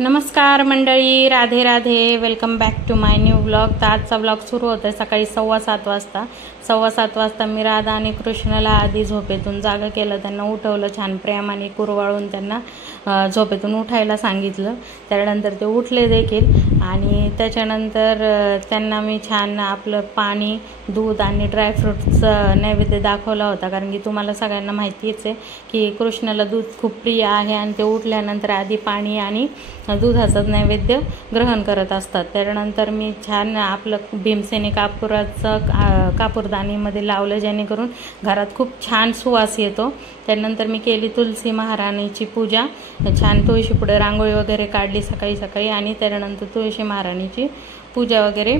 नमस्कार मंडळी, Radhe Radhe. Welcome back to my new vlog. तर आजचा व्लॉग सुरू होत आहे सकाळी 7:15 वाजता. 7:15 वाजता मी राधा आणि कृष्णाला आधी झोपेतून जागा केलं, त्यांना उठवलं, छान प्रेमाने कुरवाळून त्यांना झोपेतून उठायला सांगितलं. त्यानंतर ते उठले देखील आणि त्याच्यानंतर त्यांना मी छान आपलं पाणी, दूध आणि ड्रायफ्रूट्सचं नैवेद्य दाखवला होता. कारण की तुम्हाला सगळ्यांना माहितीच आहे की कृष्णाला दूध खूप प्रिय आहे आणि ते उठल्यानंतर आधी पाणी आणि दुधाचं नैवेद्य ग्रहण करत असतात. त्यानंतर मी छान आपलं भीमसेनी कापूराचं कापूरदानीमध्ये लावलं, जेणेकरून घरात खूप छान सुवास येतो. त्यानंतर मी केली तुलसी महाराणीची पूजा, छान तुळशीपुढे रांगोळी वगैरे काढली सकाळी सकाळी आणि त्यानंतर तुळशी महाराणीची पूजा वगैरे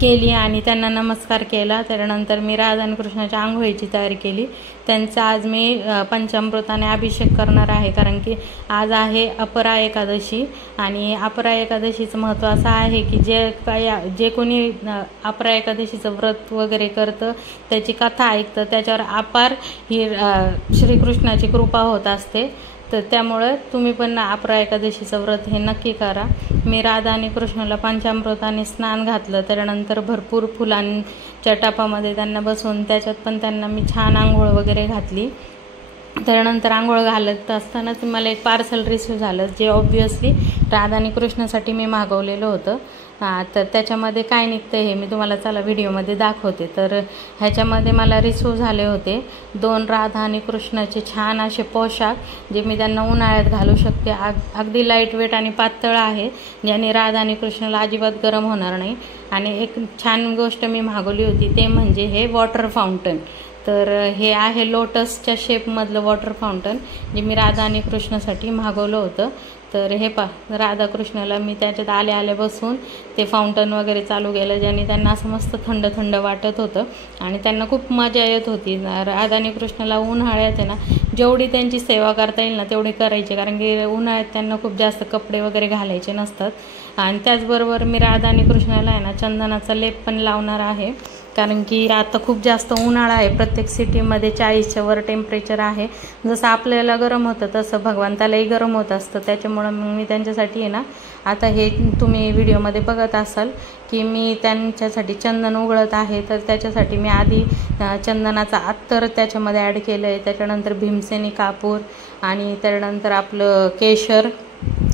केली आणि त्यांना नमस्कार केला. त्यानंतर मी राधा आणि कृष्णाच्या आंघोळीची तयारी केली. त्यांचा आज मी पंचामृताने अभिषेक करणार आहे, कारण की आज आहे अपरा एकादशी आणि अपरा एकादशीचं महत्त्व असं आहे की जे कोणी अपरा एकादशीचं व्रत वगैरे करतं, त्याची कथा ऐकतं, त्याच्यावर अपार ही श्रीकृष्णाची कृपा होत असते. तर त्यामुळे तुम्ही पण अपरा एकादशीचं व्रत हे नक्की करा. मी राधा आणि कृष्णाला पंचामृताने स्नान घातलं. त्यानंतर भरपूर फुलांच्या टपामध्ये त्यांना बसवून त्याच्यात पण त्यांना मी छान आंघोळ वगैरे घातली. त्यानंतर आंघोळ घालत असतानाच मला एक पार्सल रिसीव झालं, जे ऑब्व्हियसली राधा आणि कृष्णासाठी मी मागवलेलं होतं. तर त्याच्यामध्ये काय निघतं हे मी तुम्हाला चला व्हिडिओमध्ये दाखवते. तर ह्याच्यामध्ये मला रिसीव झाले होते 2 राधा आणि कृष्णाचे छान असे पोशाख, जे मी त्यांना उन्हाळ्यात घालू शकते. अगदी लाईट वेट आणि पातळ आहे, ज्याने राधा आणि कृष्णाला अजिबात गरम होणार नाही. आणि एक छान गोष्ट मी मागवली होती, ते म्हणजे हे वॉटर फाउंटन. तर हे आहे लोटसच्या शेपमधलं वॉटर फाउंटन, जे मी राधा आणि कृष्णासाठी मागवलं होतं. तर हे राधा कृष्णाला मी त्याच्यात आले बसून ते फाउंटन वगैरे चालू केलं, ज्याने त्यांना असं मस्त थंड थंड वाटत होतं आणि त्यांना खूप मजा येत होती. राधा आणि कृष्णाला उन्हाळ्यात आहे ना, जेवढी त्यांची सेवा करता येईल ना तेवढी करायची, कारण की उन्हाळ्यात त्यांना खूप जास्त कपडे वगैरे घालायचे नसतात. आणि त्याचबरोबर मी राधा आणि कृष्णाला आहे ना चंदनाचा लेप पण लावणार आहे, कारण की आता खूप जास्त उन्हाळा आहे. प्रत्येक सिटीमध्ये 40च्या वर टेम्परेचर आहे. जसं आपल्याला गरम होतं तसं भगवंतालाही गरम होत असतं. त्याच्यामुळं मग मी त्यांच्यासाठी आहे ना, आता हे तुम्ही व्हिडिओमध्ये बघत असाल की मी त्यांच्यासाठी चंदन उघडत आहे. तर त्याच्यासाठी मी आधी चंदनाचा अत्तर त्याच्यामध्ये ॲड केलं आहे. त्याच्यानंतर भीमसेनी कापूर आणि त्यानंतर आपलं केशर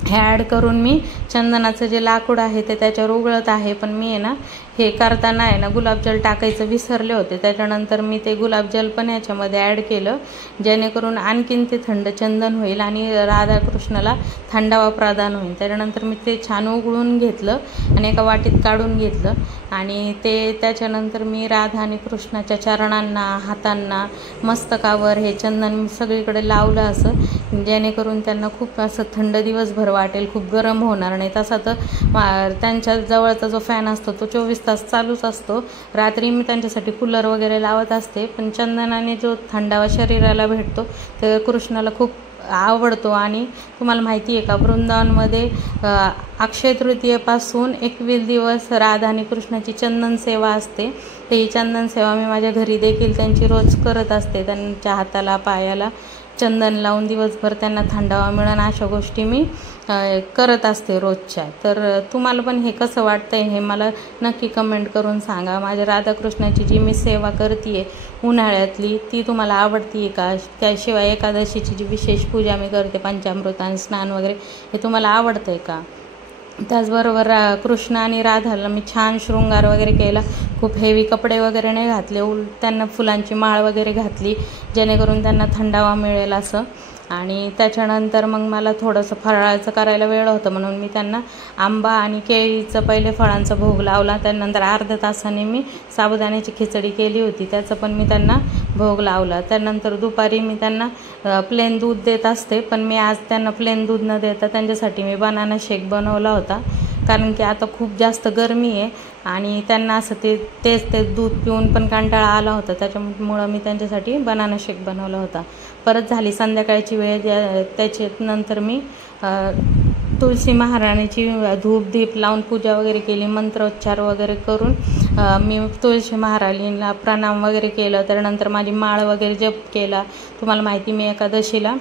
हे ॲड करून मी चंदनाचं जे लाकूड आहे ते त्याच्यावर उघडत आहे. पण मी आहे ना हे करताना आहे ना गुलाबजल टाकायचं विसरले होते. त्याच्यानंतर मी ते गुलाबजल पण ह्याच्यामध्ये ॲड केलं, जेणेकरून आणखीन ते थंड चंदन होईल आणि राधाकृष्णाला थंडावा प्रदान होईल. त्याच्यानंतर मी ते छान उघडून घेतलं आणि एका वाटीत काढून घेतलं आणि ते त्याच्यानंतर मी राधा आणि कृष्णाच्या चरणांना, हातांना, मस्तकावर हे चंदन सगळीकडे लावलं, असं जेणेकरून त्यांना खूप असं थंड दिवसभर वाटेल, खूप गरम होणार नाही. तसा तर त्यांच्या जवळचा जो फॅन असतो तो 24 तास चालूच असतो. रात्री मी त्यांच्यासाठी कूलर वगैरे लावत असते, पण चंदनाने जो थंडावा शरीराला भेटतो तर कृष्णाला खूप आवडतो. आणि तुम्हाला माहिती आहे का, वृंदावनमध्ये अक्षय तृतीयेपासून 21 दिवस राधा आणि कृष्णाची चंदन सेवा असते. तर ही चंदन सेवा मी माझ्या घरी देखील त्यांची रोज करत असते. त्यांच्या हाताला, पायाला चंदन लावून दिवसभर त्यांना थंडावा मिळेल अशा गोष्टी मी करत असते रोजच्या. तर तुम्हाला पण हे कसं वाटतंय हे मला नक्की कमेंट करून सांगा. माझ्या राधाकृष्णाची जी मी सेवा करते आहे उन्हाळ्यातली, ती तुम्हाला आवडती आहे का? त्याशिवाय एकादशीची जी विशेष पूजा मी करते, पंचामृताने स्नान वगैरे, हे तुम्हाला आवडतं आहे का? त्याचबरोबर कृष्ण आणि राधाला मी छान शृंगार वगैरे केला. खूप हेवी कपडे वगैरे नाही घातले, त्यांना फुलांची माळ वगैरे घातली, जेणेकरून त्यांना थंडावा मिळेल असं. आणि त्याच्यानंतर मग मला थोडंसं फराळाचं करायला वेळ होतं, म्हणून मी त्यांना आंबा आणि केळीचं पहिले फळांचा भोग लावला. त्यानंतर अर्ध्या तासाने मी साबुदाण्याची खिचडी केली होती, त्याचं पण मी त्यांना भोग लावला. त्यानंतर दुपारी मी त्यांना प्लेन दूध देत असते, पण मी आज त्यांना प्लेन दूध न देता त्यांच्यासाठी मी बनाना शेक बनवला होता, कारण की आता खूप जास्त गरमी आहे आणि त्यांना असं तेच दूध पिऊन पण कंटाळा आला होता. त्याच्यामुळं मी त्यांच्यासाठी बनाना शेक बनवला होता. परत झाली संध्याकाळची वेळ, त्याच्यानंतर मी तुळशी महाराणीची धूप दीप लावून पूजा वगैरे केली, मंत्रोच्चार वगैरे करून मी तुळशी महाराणीला प्रणाम वगैरे केलं. त्यानंतर माझी माळ वगैरे जप केला. तुम्हाला माहिती, मी एकादशीला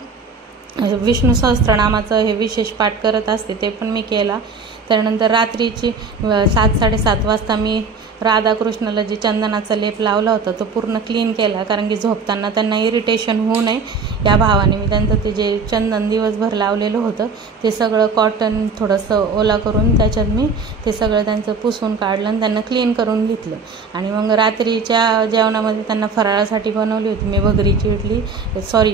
विष्णू सहस्त्रनामाचं हे विशेष पाठ करत असते, ते पण मी केला. त्यानंतर रात्रीची 7-7:30 वाजता मी राधाकृष्णाला जे चंदनाचा लेप लावला होता तो पूर्ण क्लीन केला, कारण की झोपताना त्यांना इरिटेशन होऊ नये या भावाने मी त्यांचं ते जे चंदन दिवसभर लावलेलं होतं ते सगळं कॉटन थोडंसं ओला करून त्याच्यात मी ते सगळं त्यांचं पुसून काढलं आणि त्यांना क्लीन करून घेतलं. आणि मग रात्रीच्या जेवणामध्ये त्यांना फराळासाठी बनवली होती मी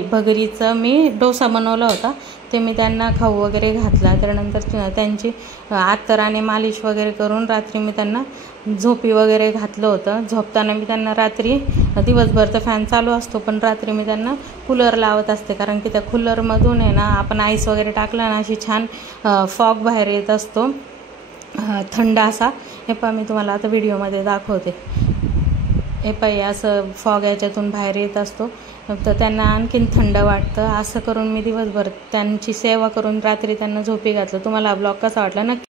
भगरीचं मी डोसा बनवला होता, ते मी त्यांना खाऊ वगैरे घातला. त्यानंतर त्यांची अत्तर आणि मालिश वगैरे करून रात्री मी त्यांना झोपी वगैरे घातलं होतं. झोपताना मी त्यांना रात्री दिवसभर तर फॅन चालू असतो, पण रात्री मी त्यांना कूलर लावत असते, कारण की त्या कूलरमधून आहे ना आपण आईस वगैरे टाकला ना अशी छान फॉग बाहेर येत असतो, थंड असा. हे पहा मी तुम्हाला आता व्हिडिओमध्ये दाखवते. हे पाहिजे असं फॉग याच्यातून बाहेर येत असतो, तर त्यांना आणखीन थंड वाटतं. असं करून मी दिवसभर त्यांची सेवा करून रात्री त्यांना झोपी घातलं. तुम्हाला हा ब्लॉग कसा वाटला नक्की